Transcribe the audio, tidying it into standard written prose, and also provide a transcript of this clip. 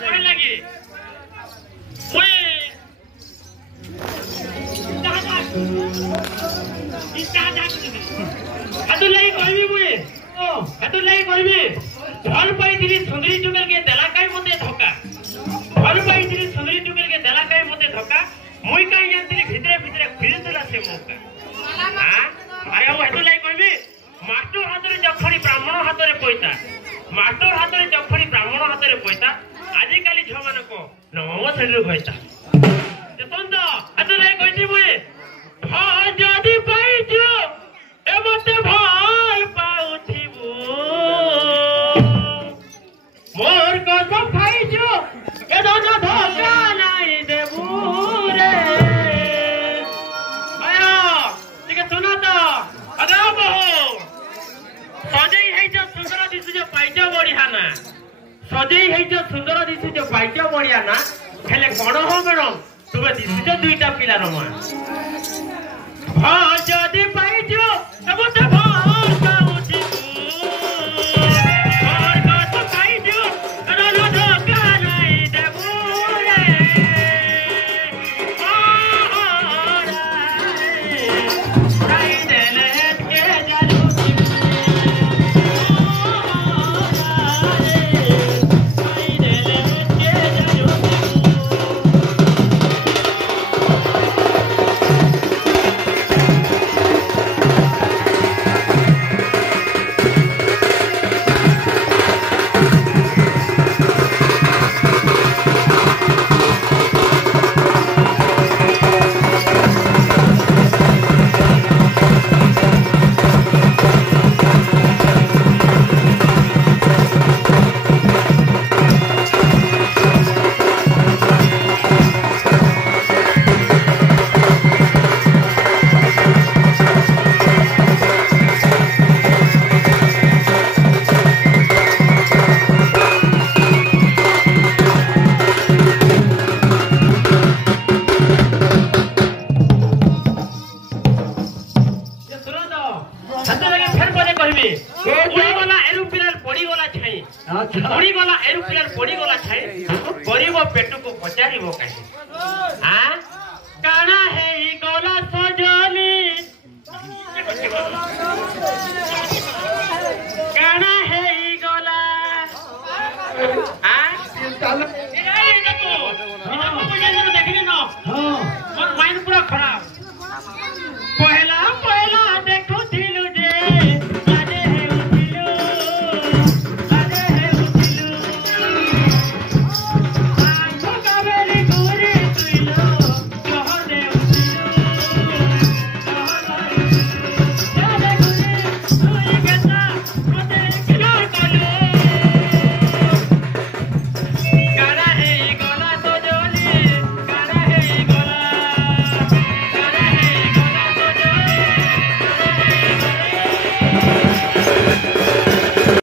कहे लगी ओए हातु लाई कहबी मुए हातु लाई कहबी भल पाई दिली सुंदरी जुगल के देला काई मते धोका भल पाई दिली सुंदरी जुगल के देला काई मते धोका मुई काई जानती भितरे भितरे फिरतला से मौका हां आयो हातु लाई कहबी मास्टर हातरे जखणी ब्राह्मण हातरे पैसा मास्टर हातरे जखणी ब्राह्मण हातरे पैसा आजि काली झ मानको नवम श्रेणी पैसा देखन तो हातु लाई कहती मुए भा जदी पाइजो ए मते भल पाउथिबो मोर कसम खाइजो ए दोनो धोखा नाइ देबू रे आया ठीक सुनो तो अगा बहु सजई है जो सुंदर दिसु जो पाइजो बढ़िया ना सजई है जो सुंदर दिसु जो पाइजो बढ़िया ना हेले कोन हो मैडम तुमे दिसु जो दुईटा पिला रमा भा जदी पाइजो ए मते भल पाउथिबो मोर कसम खाइजो ए दोनो धोखा नाइ देबू रे राई देले के जालू पड़ी गला एरोप्लेन पड़ी गला छाई गरीब पेट को पचारिबो काहे हां